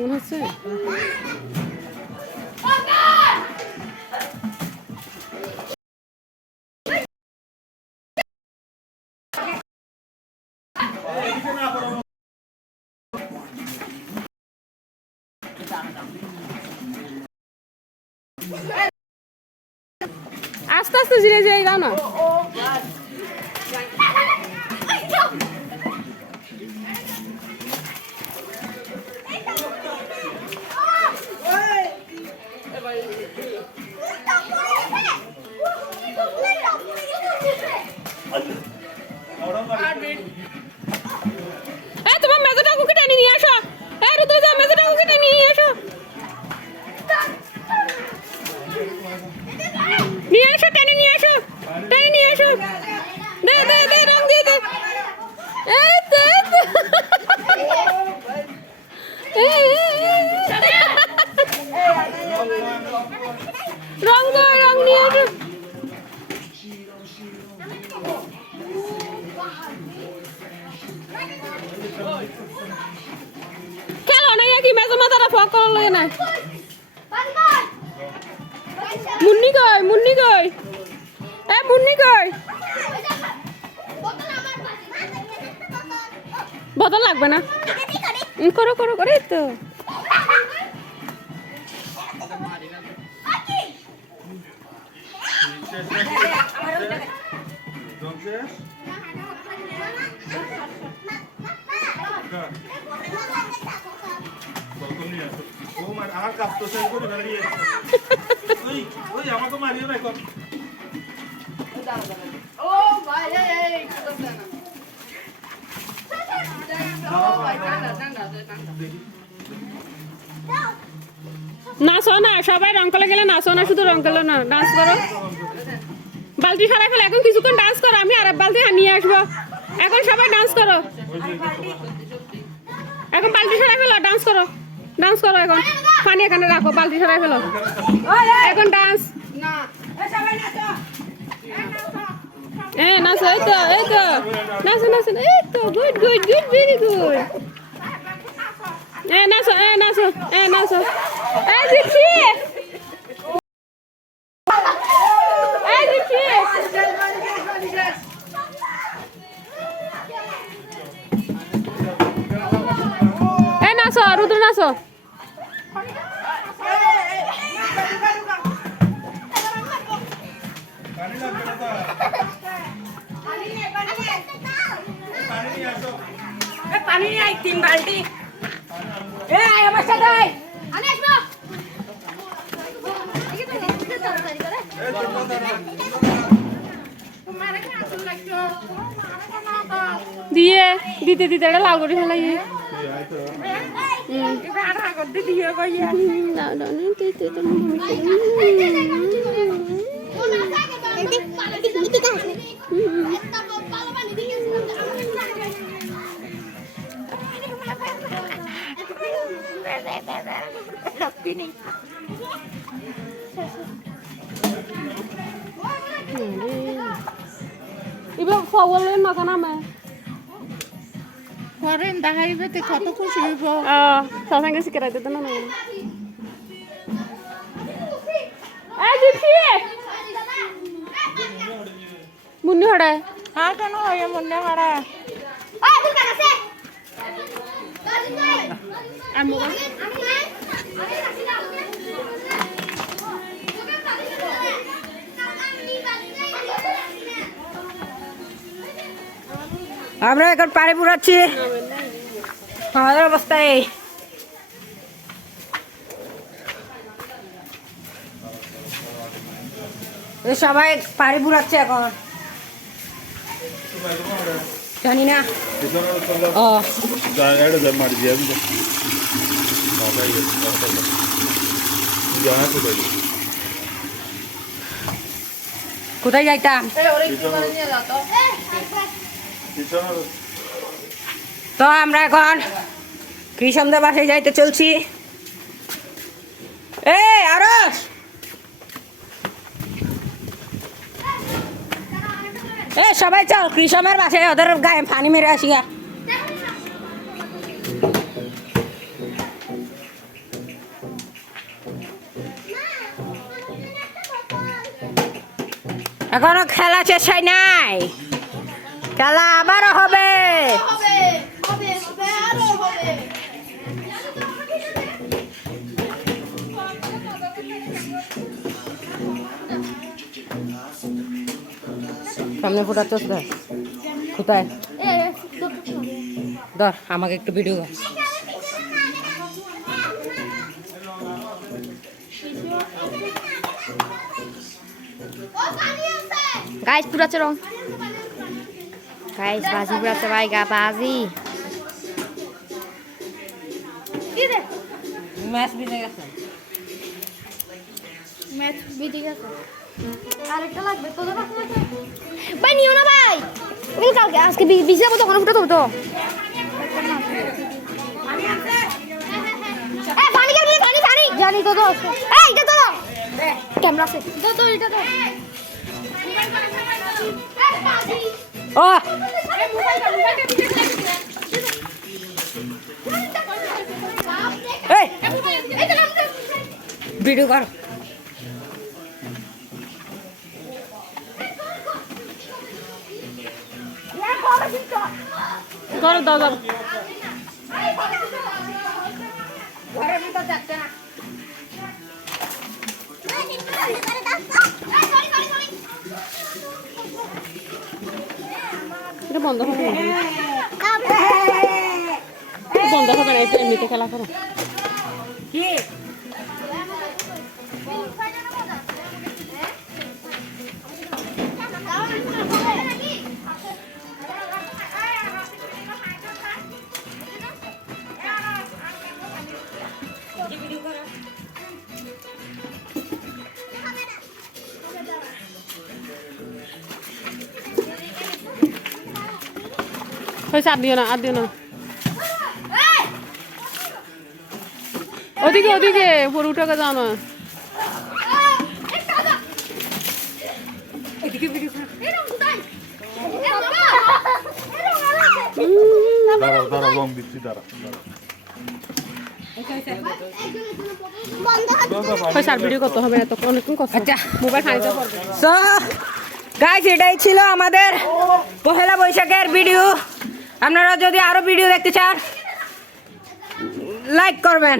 মনে হচ্ছে আস্তে আস্তে ধীরে ধীরে গাও না। তোমার মেজোটা কুকি টেনে নিয়ে আসো। রুদ্র যা মেজোটা কুকি টেনে নিয়ে আসো। নিয়ে আসো, টেনে নিয়ে আসো, টেনে নিয়ে আসো। দে দে দে রং দিয়ে দে। এই তো রং দে, রং নিয়ে আসো। খেলো না কি মেজো মাথাটা ফক করার লাগে না। মুন্নি কই, মুন্নি কই, মুন্নি কই। বোতল লাগবে না, করো করো করে তো। আমার কাজ তো শেষ করে বেরিয়ে ওই আমাকে মারিও না এখন। ও ভাই এই নাচো না, সবাই রং খেলে গেলে নাচো না, শুধু রং খেলো না, ডান্স করো। বালতি সারা ফেলে এখন কিছুক্ষণ ডান্স করো, আমি আর বালতি নিয়ে আসবো। এখন সবাই ডান্স করো, এখন বালতি সারা ফেলো, ডান্স করো, ডান্স করো। এখন পানি এখানে রাখো, বালতি সারা ফেলো, এখন ডান্স। নাচো, এই তো এই তো নাচো নাচো, এই তো good good good, very good. নাচো, নাচো, নাচো। দিচ্ছি, দিচ্ছি। নাচো, রুদ্র নাচো। পানি নিয়ে 3 বালতি। আমার সাথে দিয়ে দিতে দিতে এটা লাল করে ফেলাই। এবার খবর মাথা নামে করেন দেখাইবে তো কত খুশি হইব। সঙ্গে শিখে দিতে না। মুন্নি হড়ায় হ্যাঁ কেন হয় মনে হারা আমরা এখন পানি পুরাচ্ছি। আমাদের অবস্থায় সবাই পানি পুরাচ্ছে এখন, জানি না। কোথায় যাইতাম? তো আমরা এখন কৃষকদের বাসায় যাইতে চলছি। আরস সবাই চল কৃষকের বাসায়, ওদের গায়ে পানি মেরে আসিয়া। এখনো খেলা শেষ হয় নাই, খেলা আবারও হবে। সামনে ফুটাচ্ছস না কোথায়? ধর আমাকে একটু ভিডিও কর। গাইস পুরাচ্ছে রং, গাইস বাজি পুরাচ্ছে ভাই, গা বাজি। ম্যাচ বিজে গেছে, ম্যাচ বিজে গেছে। আরেকটা লাগবে তো, ভাই নিও না ভাই, ওই কালকে আজকে বিজে যাবো, তখন ফুটাতে হবে তো। পানি কেমনি, পানি পানি জানি তো। এই এটা তো ক্যামেরা আছে তো, এটা তো ও এই ভিডিও কর। করো, দাও দাও। এটা বন্ধ হবে না, বন্ধ হবে না, এটা এমনিতে খেলা করো। কি হয়েছে, আর দিও না, আর দিও না। ওদিকে ওদিকে পুরো উঠাকে যাও না। দাঁড়াও দাঁড়াও, রং দিচ্ছি, দাঁড়াও। হয়েছে, আর ভিডিও করতে হবে, এত অনেকক্ষণ কথা। আচ্ছা মোবাইল খাইতে পারবে। সো গাইস, এটাই ছিল আমাদের পহেলা বৈশাখের ভিডিও। আপনারা যদি আরো ভিডিও দেখতে চান লাইক করবেন।